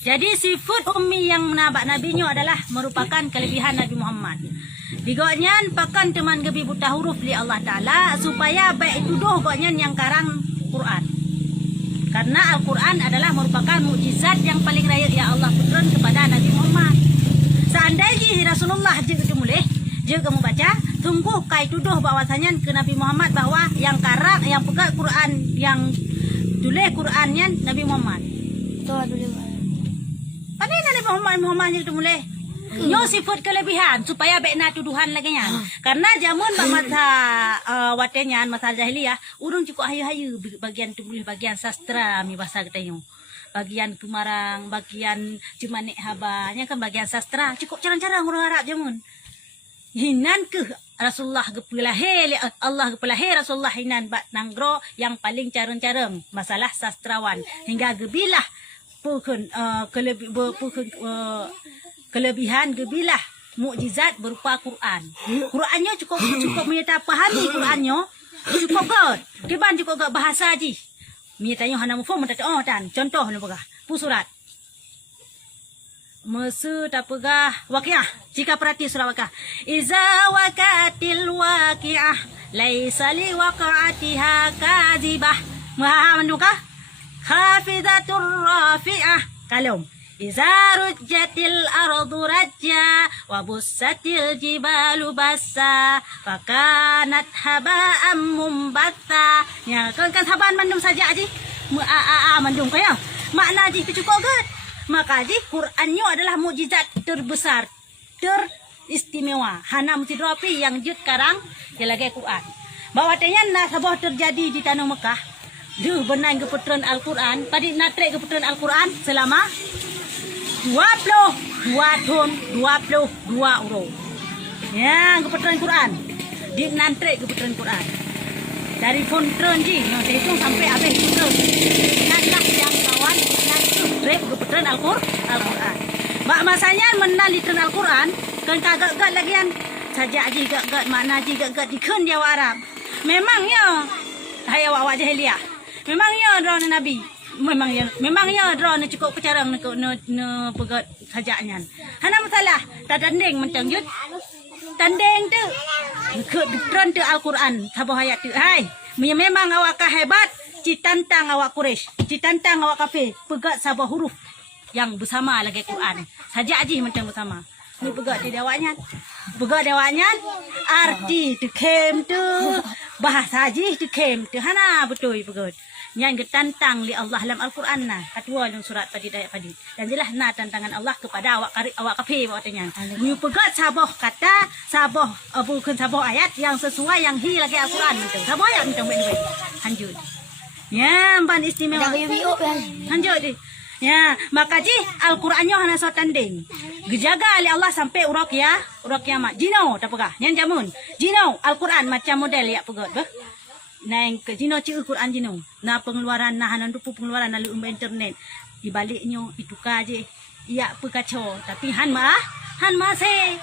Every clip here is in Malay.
Jadi sifat ummi yang menabak nabinya adalah merupakan kelebihan Nabi Muhammad. Digoknyan pakan teman gebi buta huruf li Allah Ta'ala supaya baik tuduh goknyan yang karang Quran. Karena Al-Quran adalah merupakan mukjizat yang paling raya ya Allah putra kepada Nabi Muhammad. Seandainya Rasulullah juga mulih juga membaca, tunggu kai tuduh bahwasanya ke Nabi Muhammad bahwa yang karang yang pegang Quran yang tulis Qurannya Nabi Muhammad. Tuh dulu. Pada Nabi Muhammad yang mulih. Nyo sifat kelebihan supaya bekna tuduhan lagi nya. Karena jamun masa watenya masa jahiliyah urung cukup hayu-hayu bagian tulis bagian sastra mi bahasa katanya. Bagian kumarang, bagian cuma nek habanya kan bagian sastra cukup cara-cara orang Arab jamun. Hinan ke Rasulullah gepelahe Allah gepelahe Rasulullah hinan bat nanggro yang paling careng-careng masalah sastrawan hingga gebilah pukun kelebihan gebilah mukjizat berupa Quran. Qurannya cukup menyata pahami Qurannya cukup god. Keban cukup god bahasa ji. Menyatanya hana mufum mentat oh dan contoh ni pegah. Pusurat. Mesu tak pegah waqiah. Jika perhati surah waqiah. Iza waqatil waqiah laisa li waqa'atiha kadhibah. Maha khafidatur rafi'ah. Kalum. Iza rujjatil ardu rajja wa bussatil jibalu bassa fakanat haba'am mumbatta. Ya, kan saban mandum saja aji. Mandum kaya. Makna aji itu cukup gad. Maka aji Qurannya adalah mukjizat terbesar, teristimewa. Hana mutidropi yang jut karang lagi Quran. Bahwa tanya sabah terjadi di tanah Mekah. Duh benang keputran Al-Quran. Pada natre keputran Al-Quran selama 22 tahun 22 euro. Ya, keputran Quran. Di nantrik keputran Quran. Dari fontren ji, nanti hitung sampai habis fontren. Nanlah yang kawan nantrik keputran Al-Quran. Mak masanya menal di Al-Quran, kan kagak lagian saja aji gak makna aji gak dikun dia Arab. Memangnya hai awak jahiliyah. Memangnya drone Nabi. Memangnya drone cukup kecarang ne pegat sajaknya. Hana masalah tak tanding mentang jut. Tanding tu. Ke drone tu Al-Quran sabah ayat tu. Hai, memang awak hebat, citantang awak Quraisy, citantang awak kafir, pegat sabah huruf yang bersama lagi Quran. Sajak aji mentang bersama. Ni pegat di dawanya. Pegat dawanya arti tu kem tu bahasa aji tu kem tu hana betul pegat. Yang ditantang li Allah dalam Al-Quran nah ketua dalam surat pada ayat pada dan jelas nah tantangan Allah kepada awak kafir katanya ni pegat sabah kata sabah bukan sabah ayat yang sesuai yang hi lagi Al-Quran gitu sabah ayat macam baik hanjut ya ban istimewa hanjut di ya maka ji Al-Qurannya hana so tanding gejaga li Allah sampai urok kiamat jino tak pegah yang jamun jino Al-Quran macam model ya pegat bah. Nang ke jino ci Quran jino na pengeluaran nah hanan rupu pengeluaran lalu internet dibaliknya ditukar je iya pekacau tapi han masih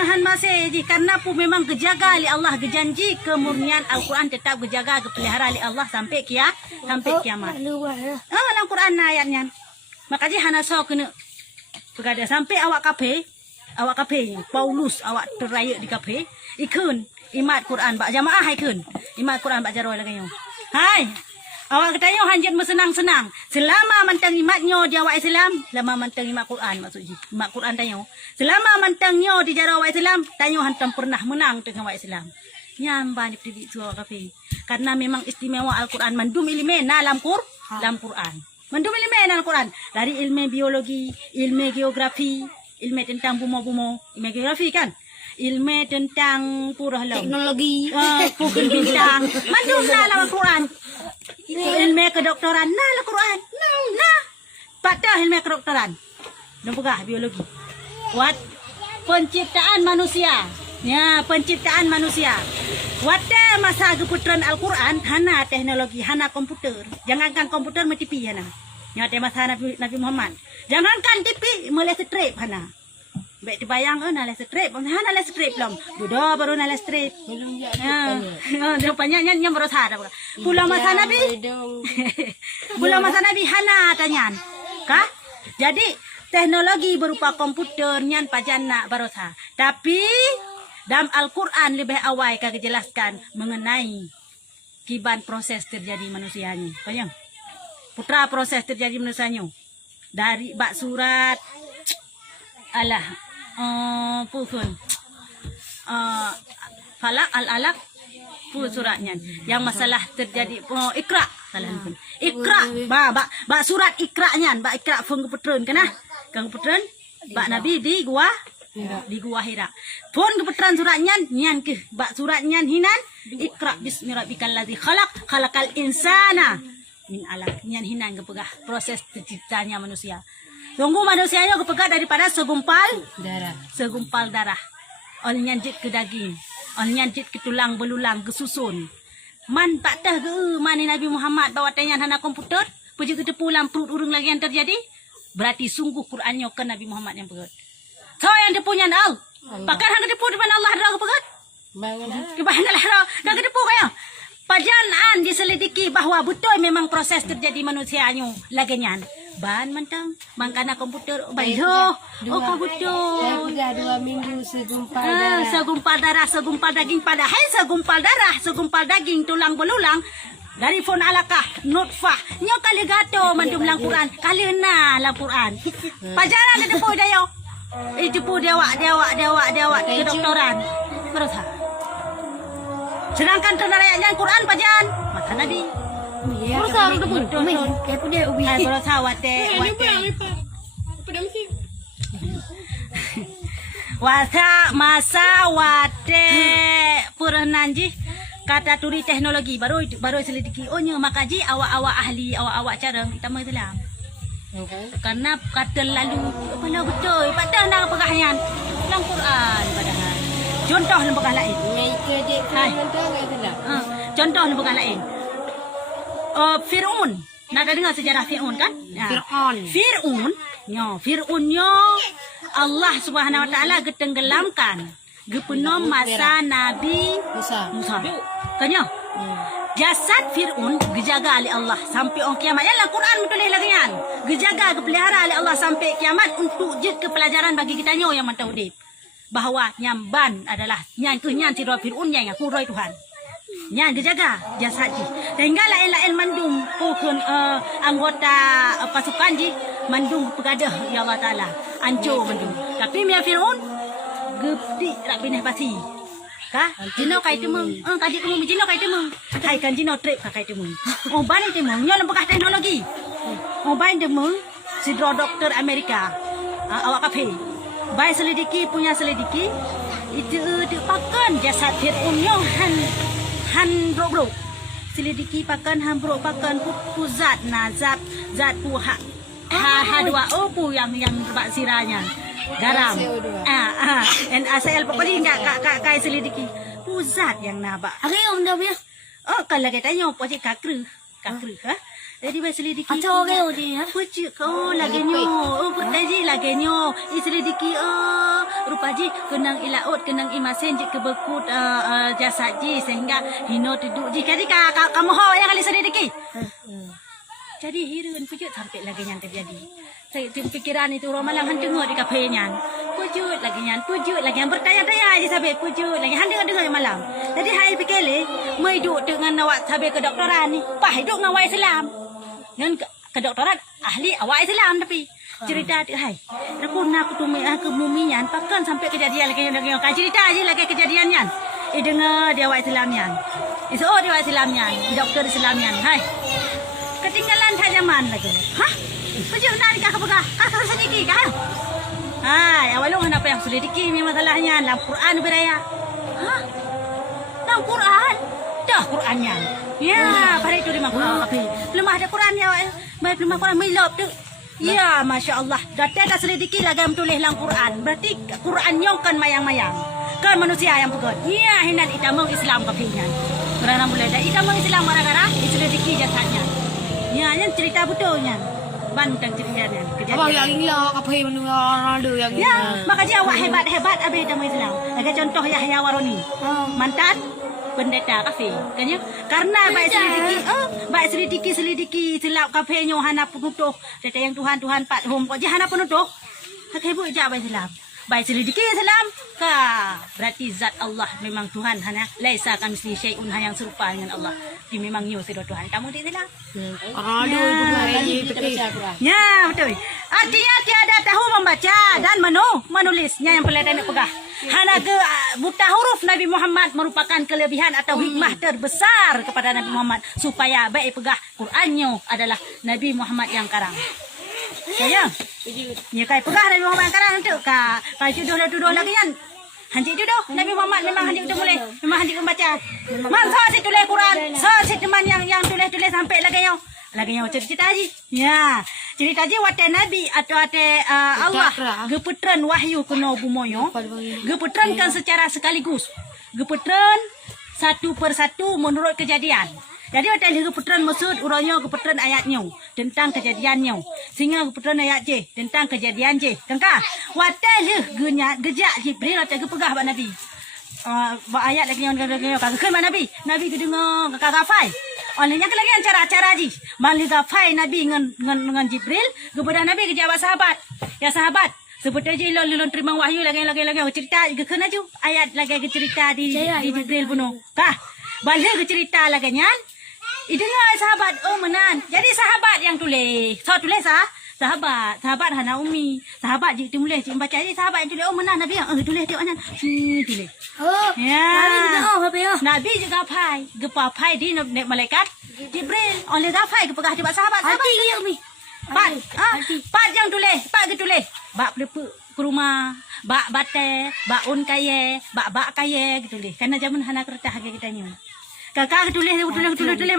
han masih ji karena pu memang kejaga li Allah gejanji kemurnian Al-Quran tetap kejaga kepelihara li Allah sampai kiamat dalam Quran ayatnya maka ji hana so kena pegada sampai awak kafe Paulus awak teraya di kafe ikun imat Quran bak jamaah hai kun imat Quran bak jaroi lagi yo hai awak katanya hanjat bersenang-senang selama mantang imatnya di awak Islam lama mantang imat Quran maksudnya imat Quran tanyo selama mantangnya di jaroi awak Islam tanyo hantam pernah menang dengan awak Islam nyamba di pidi tu awak kafe karena memang istimewa Al-Quran mandum ilmu dalam Quran mandum ilmu dalam Quran dari ilmu biologi ilmu geografi ilmu tentang bumi ilmu geografi kan ilmu tentang purah teknologi pukul bintang mandum dalam Al-Quran ilmu kedokteran dalam Al-Quran nah pada ilmu kedokteran dan pegah biologi buat penciptaan manusia ya penciptaan manusia wata masa keputran Al-Quran hana teknologi hana komputer jangankan komputer mati TV hana ya masa Nabi Muhammad jangankan TV mulai strip hana baik dibayang nala strip, hana nala strip belum. Budo baru nala strip. belum Ya, rupanya nya berusaha. Pulau masa Nabi. Pulau masa Nabi hana tanyan. Kah? Jadi teknologi berupa komputer nyan pajan nak barosa. Tapi dalam Al-Quran lebih awal kagak jelaskan mengenai kiban proses terjadi manusianya. Banyak. Putra proses terjadi manusianya. Dari bak surat pukul falak al-alaq suratnya yang masalah terjadi ikra salah pun ikra ba surat ikra-nya ba ikra fung keputreun kana kang keputreun ba nabi di gua Hira pun keputreun suratnya nyan ke ba suratnya hinan ikra bismi rabbikal ladzi khalaqal insana min alaq nyan hinan kepegah proses terciptanya manusia. Tunggu manusianya kepegah daripada segumpal darah. Ol nyanjit ke daging, ol nyanjit ke tulang belulang, ke susun. Man tak tahu ke mana Nabi Muhammad bawa tanya hana komputer, puji ke pulang perut urung lagi yang terjadi. Berarti sungguh Qurannya ke Nabi Muhammad yang pegat. So yang dia punya al, pakar hang depu depan Allah dah pegat. Kebahanlah dah, dah depu kaya. Pajanaan diselidiki bahawa betul memang proses terjadi manusianya lagi nyan. Ban mentang mangkana komputer bayo komputer Dah 2 minggu segumpal darah segumpal daging padahal segumpal daging tulang belulang dari fon alakah nutfah nyo kali gato mandum lang Quran kali na lang Quran pajaran ada po dayo itu po dewa ke doktoran terus sedangkan tenaranya Quran pajan mata Nabi Terus ang debu. Kayak punya ubi. Hai berosa wate. Wasa masa wate purananji kata turi teknologi baru selidiki. Oh nya makaji awak ahli awak cara kita mau Islam. Karena kata lalu apa betul pada nak pegahnya dalam Quran padahal. Contoh lembaga lain. Contoh lembaga lain. Fir'aun. Nak dengar sejarah Fir'aun kan? Fir'aunnya Allah Subhanahu wa taala getenggelamkan. Gepenom masa Nabi Musa. Kanya. Jasad Fir'aun gejaga oleh Allah sampai orang kiamat. Yalah Quran menulis lagi kan. Gejaga dipelihara oleh Allah sampai kiamat untuk jid ke pelajaran bagi kita nyo yang mantau dip. Bahawa nyamban adalah nyan sirah Fir'aun yang aku roy Tuhan. Nyan dijaga jasad ji. Sehingga lain-lain mandung pukun anggota pasukan ji mandung pegadah ya Allah Taala. Ancur mandung. Tapi Mia Fir'aun gepti rak binah pasi. Kah? Jino kai temung. Kadi temung jino kai temung. Hai kan jino trip kai temung. Oh bani temung nyo lembah teknologi. Oh bani temung sidro doktor Amerika. Awak kafe. Bai selidiki punya selidiki itu pakan jasad Fir'aun nyo han bro selidiki pakan han bro pakan puzat nazat zat puha H2O pu yang bak siranya garam NaCl pokoknya enggak selidiki puzat yang nabak Ayo dah biar. kalau kita nyo pocik kakru ha jadi bai selidiki Atau ayo dia. pocik lagi nyo putaji lagi nyo selidiki rupa ji kenang ilaut kenang imasen ji kebekut jasad ji sehingga hino tuduk ji jadi kamu ho yang kali selidiki jadi hirun pujut sampai lagi yang terjadi saya pikiran itu romalang han dengar di kafe nyan pujut lagi yang bertanya-tanya aja sampai pujut lagi han dengar malam jadi hai pikirle mai duk dengan awak sampai ke doktoran ni pah duk dengan awak Islam dan kedokteran ahli awak Islam tapi cerita tu hai aku nak ke mumian pakan sampai kejadian lagi yang cerita aja lagi kejadiannya dengar dia awak Islamnya dia awak Islamnya doktor Islamnya hai ketinggalan zaman lagi hah pujut nak kakak sedikit kan hai awak lu kenapa yang selidiki ni masalahnya dalam Quran beraya hah dalam Quran dah Qurannya ya pada itu lima Quran tapi belum ada Quran ya belum ada Quran melop tu ya Masya Allah data dah selidiki lagi yang tulis dalam Quran berarti Qurannya kan mayang-mayang kan manusia yang pegot ya hendak itamang Islam kafinya kerana boleh dah itamang Islam gara-gara selidiki jasadnya ya yang cerita betulnya bantang ceritanya kejadian Abang yang ini awak kafe mendengar ada yang ya makanya awak hebat-hebat abis itamang Islam lagi contoh Yahya Waroni mantan pendeta kafe. Kan ya? Karena baik selidiki selap kafe nyo hana penutuh. Tete yang Tuhan Pak home kok je hana penutuh. Hak ibu je baik selap. Baik selidiki salam ka berarti zat Allah memang Tuhan hana laisa kamitsli syai'un yang serupa dengan Allah. Dia memang nyo sedo Tuhan. Kamu tidak salah. Aduh, ibu bayi betul. Ya, betul. Artinya tiada tahu membaca dan menulisnya yang pelajari pegah. Hana ke buta huruf Nabi Muhammad merupakan kelebihan atau hikmah terbesar kepada Nabi Muhammad supaya baik pegah Qurannya adalah Nabi Muhammad yang karang. Sayang. Ya kai pegah Nabi Muhammad yang karang untuk kai tuduh lagi kan. Hanji tuduh Nabi Muhammad memang hanji udah boleh. Memang hanji membaca. Mangsa si tulis Quran. Si teman yang tulis sampai lagi yang cerita aja. Ya. Cerita aja wate Nabi atau wate Allah geputran wahyu kena bumoyo. Geputran kan secara sekaligus. Geputran satu persatu menurut kejadian. Jadi wate geputran maksud urangnya geputran ayatnya tentang kejadiannya. Sehingga geputran ayat je tentang kejadian je. Tengkah wate gejak Jibril wate gepegah bak Nabi. Ayat lagi yang kagak Nabi kedengar kakak Fai. Olehnya lagi cara-cara ji. Maliga Fai Nabi dengan Jibril kepada Nabi kejawab sahabat. Ya sahabat, sebetulnya lon terima wahyu lagi cerita kena ju ayat lagi cerita di Jibril bunuh. Kah? Balik cerita lagi nyan. Dengar sahabat menan. Jadi sahabat yang tulis. So tulis sahabat hana umi. Sahabat je tulis je baca je sahabat yang tulis menan Nabi yang tulis tengok nan. Tulis. Oh. Ya. Nabi Nabi juga pai, gepa pai di malaikat Jibril. Oleh gapai kepada sahabat. Hati dia umi. Pat yang tulis, pat ke tulis. Bak pelepuk ke rumah, bak bate, bak un kaye, bak kaye gitu leh. Karena zaman hana kertas hage kita ni. Kakak tulis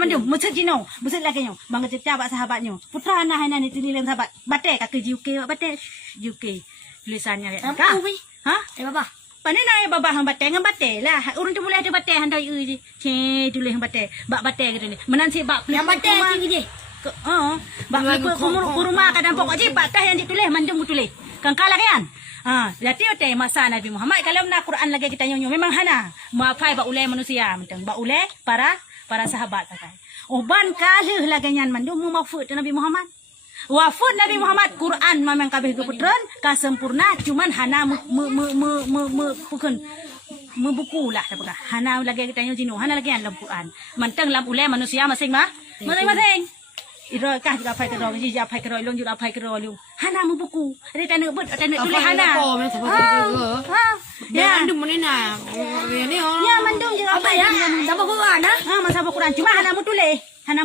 mandum, maksud jino, maksud lagi nyo. Bang cerita bak sahabatnya. Putra hana ni tulis sahabat. Bate kakak UK, bate UK. Tulisannya lihat. Apa umi? Ha? Baba. Pani na babah hang bate lah. Urun tu boleh ada bate handai je. Tulis hang bate. Bak bate gitu ni. Menan si bak Yang bate tinggi je. Bak rumah kadang pokok je bak tah yang ditulis mandung tulis. Kang kalah kan? Berarti ote masa Nabi Muhammad kalau na Quran lagi kita nyanyi memang hana. Maafai bak ulai manusia mentang. Bak ulai para sahabat pakai. Ban kalih lagi nyan mandung mafut Nabi Muhammad. Wafud Nabi Muhammad Quran memang kabeh keputran ka sempurna cuman hana bukan membuku lah tak hana lagi kita nyino hana lagi dalam Quran mantang dalam ulai manusia masing-masing iro kah juga pai kerong ji pai kerong long juga pai kerong lu hana membuku ada tanah tulis hana Ya mandum menina. Ya mandum juga Apa ya? Sama Quran masa Quran cuma hana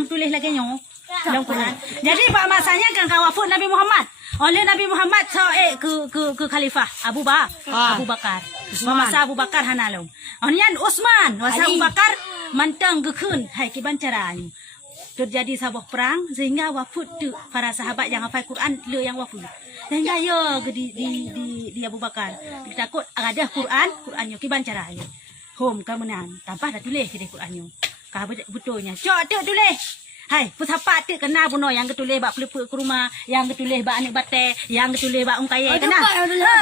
tulis lagi nyo dalam Quran. Jadi pak masanya kan kawafut Nabi Muhammad. Oleh Nabi Muhammad ke khalifah Abu Bakar. Masa Abu Bakar hanalom. Onyan Utsman, masa Abu Bakar mantang gekun hai kiban caranya. Terjadi sebuah perang sehingga wafut tu para sahabat yang hafal Quran le yang wafut. Sehingga yo di Abu Bakar. Takut ada Qurannya kiban caranya. Home kemenang tanpa ada tulis di Qurannya. Kah betulnya. Cok tulis. Hai, pusapa tu kena buno yang ketulis bak pelepuk ke rumah, yang ketulis bak anik bate, yang ketulis bak ungkaye kena.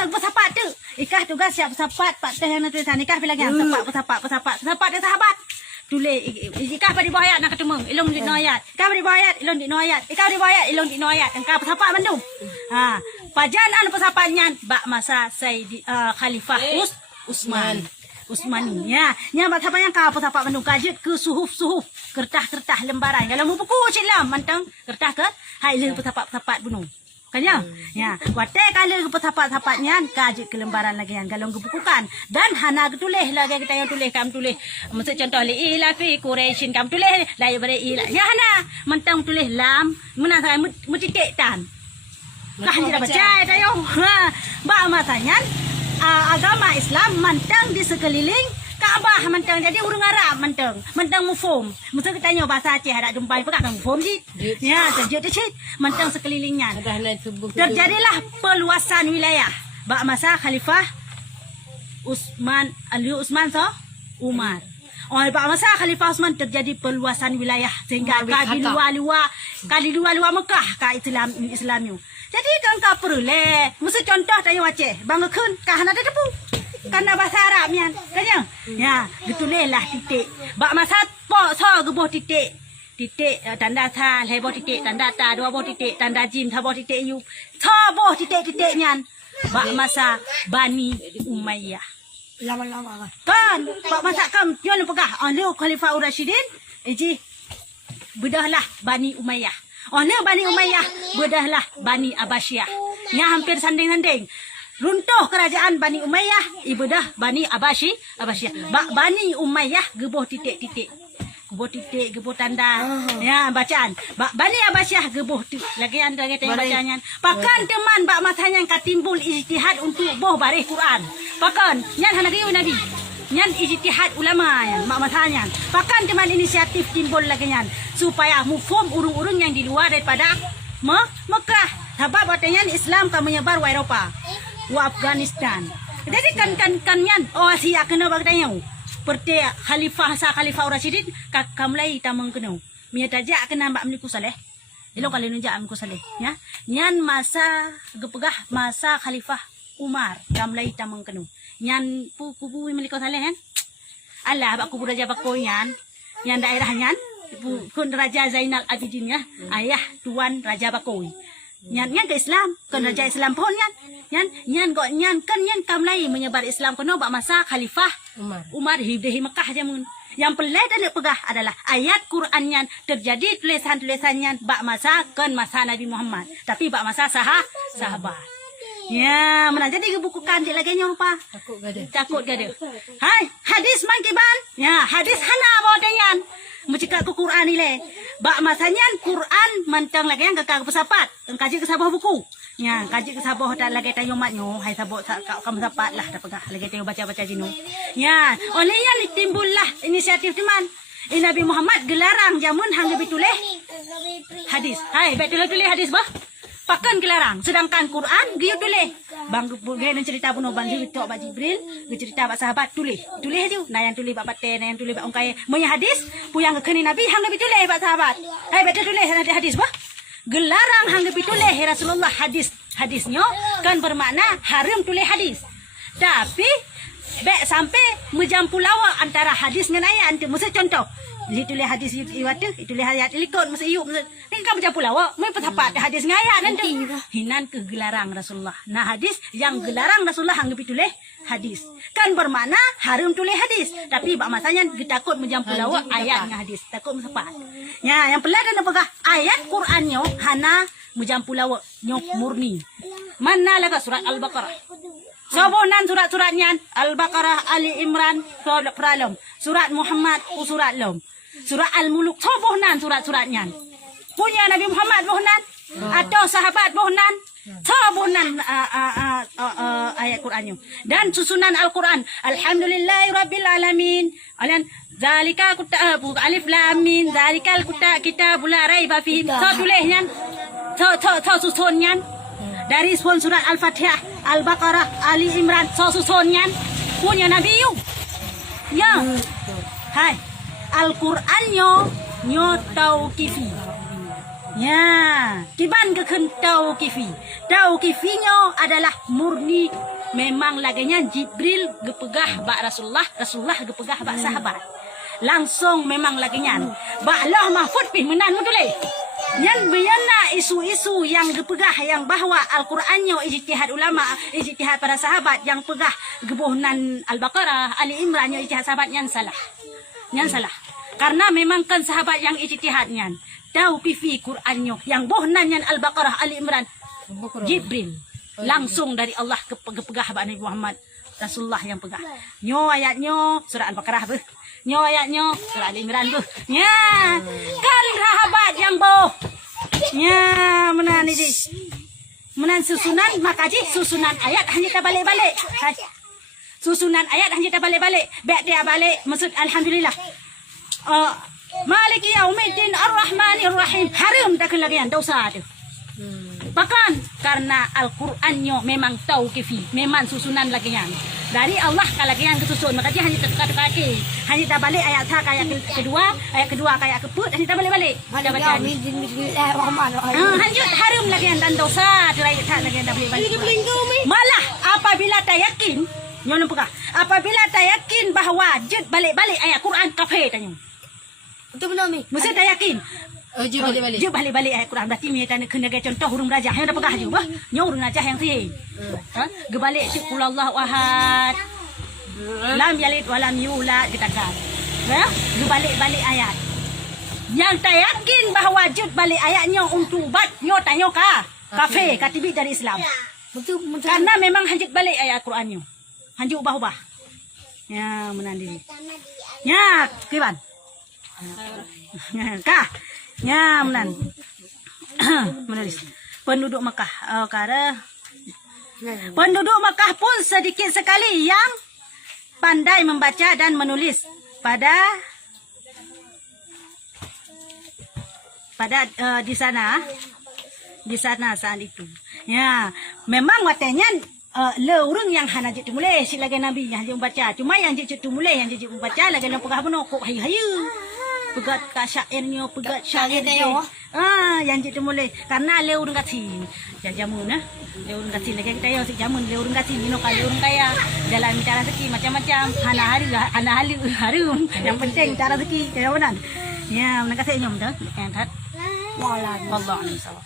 Pusapa tu. Ikah tugas siap pusapa pak teh yang tulisan ikah bila lagi pusapa tu sahabat. Tulis ikah pada bawah ayat nak ketemu, ilong di no ayat. Ikah pada bawah ayat, ilong di no ayat. Ikah di bawah ayat, ilong di no ayat. Engkau pusapa mandum. Pajangan pusapanya bak masa Sayyidi Khalifah Utsmani ya apa yang kau apa mandung kajut ke suhuf kertas lembaran kalau mau buku cilam mantang kertas ke hai le petapat bunuh kan ya wate kali ke petapat-tapatnya kajut ke lembaran lagi yang kalau bukukan dan hana tulis lagi kita yang tulis kam tulis maksud contoh li ila fi quraisyin kam tulis la bare ila ya hana mantang tulis lam mana saya mutitik tan kah tidak baca tayo ba masanya agama Islam mantang di sekeliling Kaabah mantang jadi urang Arab mantang mufum. Mesti kita tanya bahasa Aceh ada jumpai pekat mufum ji. Ya, sejak kecil mantang sekelilingnya. Terjadilah peluasan wilayah. Bak masa Khalifah Utsman Umar. Bak masa Khalifah Utsman terjadi peluasan wilayah sehingga kali luar Mekah ka Islamnya. Jadi kan ka perlu mesti contoh tanya Aceh bang keun ka hana ada debu. karena bahasa Arab yan. Kanya. Ya, getulelah titik. Bak masa po so gebuh titik. Titik tanda ta lebo titik tanda ta dua boh titik tanda jim ta boh titik yu. So boh titik-titik nyan. Bak masa Bani Umayyah. Lama-lama kan. Kan, bak masa kam yo le pegah. Lu Khalifah Ar-Rasyidin. Eji bedahlah Bani Umayyah. Bani Umayyah bedahlah Bani Abbasiyah. Nya hampir sanding-sanding. Runtuh kerajaan Bani Umayyah, ibadah Bani Abbasiyah. Bani Umayyah gebuh titik-titik. Gebuh titik, gebuh tanda. Ya, bacaan. Bani Abbasiyah gebuh lagi tengok bacaannya. Pakan teman bak masanya katimbul ijtihad untuk boh barih Quran. Pakan nyan hana riu Nabi. Nyan ijtihad ulama yan, mak masanya. Pakan teman inisiatif timbul lagi nyan supaya mufhum urung-urung yang di luar daripada Mekah. Sebab katanya Islam kan menyebar wa Eropa, wa Afghanistan. Jadi kan yan Asia kena bagtanya. Seperti Khalifah Ar-Rasyidin kamlai tamang kena. Mia tajak kena mbak meliku saleh. Ilo kali nunjak amku saleh ya. Nyan masa gepegah masa Khalifah Umar kamlai tamang kena. Nyan kubu meliku saleh kan. Allah bak kubu raja bakoi nyan. Nyan daerah nyan kun Raja Zainal Abidin ya. Ayah tuan Raja Bakoi. Nyan ke Islam, kan Raja Islam pun nyan kan kamlai menyebar Islam kono bak masa Khalifah Umar hidup Mekah jamun. Yang pelai dan pegah adalah ayat Quran yang terjadi tulisan-tulisannya bak masa Nabi Muhammad, tapi bak masa sahabat. Ya, mana jadi buku kandik lagi rupa. Takut gade. Hai, hadis mangkiban. Ya, hadis hana bawadanyan. Mencikak ke Quran ni le. Bak masanya Quran mantang lagi yang kakak pesapat. Kaji ke sabah buku. Ya, kaji ke sabah tak lagi tayo matnyo. Hai sabah kamu sapat lah dah pegah lagi tayo baca-baca jinu. Ya, oleh yang timbullah inisiatif teman. Nabi Muhammad gelarang jamun hang lebih tulis hadis. Hai, betul tulis hadis bah. Pakan gelarang. Sedangkan Quran dia tulis. Bang gaya cerita pun bang cerita bak Jibril, dia cerita bak sahabat tulis. Tulis tu. Nah yang tulis bak batin, nah yang tulis bak ongkai. Punya hadis, puyang kekeni Nabi hang lebih tulis bak sahabat. Hai betul tulis hadis bah. Gelarang hang lebih tulis Rasulullah hadisnya kan bermakna haram tulis hadis. Tapi sampai menjampu lawa antara hadis dengan ayat. Maksud contoh. Ditulis hadis iwat tu, ditulis ayat likut masa iup. Ni kan menjampu lawa, mai pesapat hadis dengan ayat nanti. Hinan ke gelarang Rasulullah. Nah hadis yang gelarang Rasulullah hang lebih tulis hadis. Kan bermakna haram tulis hadis. Tapi bak masanya takut menjampu lawa ayat dengan hadis. Takut mesapat. Ya, yang pelan dan pegah ayat Qurannya hana menjampu lawa nyok murni. Mana laga surat Al-Baqarah. Sobonan surat-suratnya Al-Baqarah, Ali Imran, surat Pralom, surat Muhammad, surat Lom, surat Al-Muluk. Sobonan surat-suratnya. Punya Nabi Muhammad bohnan atau sahabat bohnan. Sobonan ayat Qurannya dan susunan Al-Quran. Alhamdulillahirabbil alamin. Alian zalika alif lam mim zalikal kitabul la raiba fihi. So tulisnya. So susunnya. Dari surat Al-Fatihah, Al-Baqarah, Ali Imran, susunnya punya Nabi yuk. Ya. Hai. Al-Qur'annya nyo tauqifi. Ya, kiban ke tauqifi. Tauqifinya adalah murni memang laginya Jibril gepegah bak Rasulullah gepegah bak sahabat. Langsung memang laginya. Bak Allah Mahfud pih menan muduleh. Yang bayana isu-isu yang gepegah yang bahwa Al-Qur'annya ijtihad ulama, ijtihad para sahabat yang pegah gebuhnan Al-Baqarah, Ali Imran yang ijtihad sahabat yang salah. Yang salah. Karena memang kan sahabat yang ijtihadnya. Tahu pifi Qur'annya yang bohnan yang Al-Baqarah, Ali Imran, Jibril langsung dari Allah gepegah Nabi Muhammad Rasulullah yang pegah. Nyo ayatnya surah Al-Baqarah beuh. Nyo ayatnya surah Ali Imran beuh. Nya kan sahabat yang boh. Nya menan ini. Menan susunan makaji susunan ayat hanya kita balik-balik. Susunan ayat hanya kita balik-balik. Baik dia balik maksud alhamdulillah. Maliki yaumiddin ar-rahmanir rahim. Haram dah kelagian dosa tu. Bahkan karena Al-Qur'annya memang tauqifi, memang susunan lagian. Dari Allah kalagian kesusun, maka dia hanya kaki. Hanya kita balik ayat ayat kedua ayat keput, hanya kita balik-balik. Ada baca ni. Lanjut haram lagian dan dosa, tu ayat lagian dah balik-balik. Malah apabila tak yakin Nyo pegah. Apabila tak yakin bahawa jud balik-balik ayat Quran kafir tanya. Betul benar mi. Mesti tak yakin. Jom balik-balik. Jud balik-balik ayat Quran berarti mi tanya kena gaya contoh huruf rajah yang dah pegah je bah. Nyo huruf rajah yang sihir. Ha? Gebalik tu qul Allahu ahad. Lam yalid wa lam yulad kita kan. Ya? Gebalik-balik ayat. Yang tak yakin bahawa jud balik ayatnya untuk ubat, nyo tanya ka. Kafir, katibi dari Islam. Betul betul. Karena memang hanjut balik ayat Al-Qurannya. Hanjut ubah-ubah. Ya, menandiri. Ya, kiban. Kah? Ya, menan. Menulis. Penduduk Mekah. Oh, kara. Penduduk Mekah pun sedikit sekali yang pandai membaca dan menulis pada di sana saat itu. Ya, memang watanya le orang yang hana je tu mulai silagi nabi yang je membaca. Cuma yang je tu mulai yang je membaca lagi nak pegah beno kok hayu. Pegat ka syairnya, pegat syairnya. Yang je tu mulai karena le orang kati. Ya jamun nah. Le orang kati lagi kita yo si jamun le orang kati mino kali orang kaya dalam cara rezeki macam-macam. Hana harum. Yang penting cara rezeki kayak mana. Ya, nak kasih nyom dah. Kan tak. Wallah.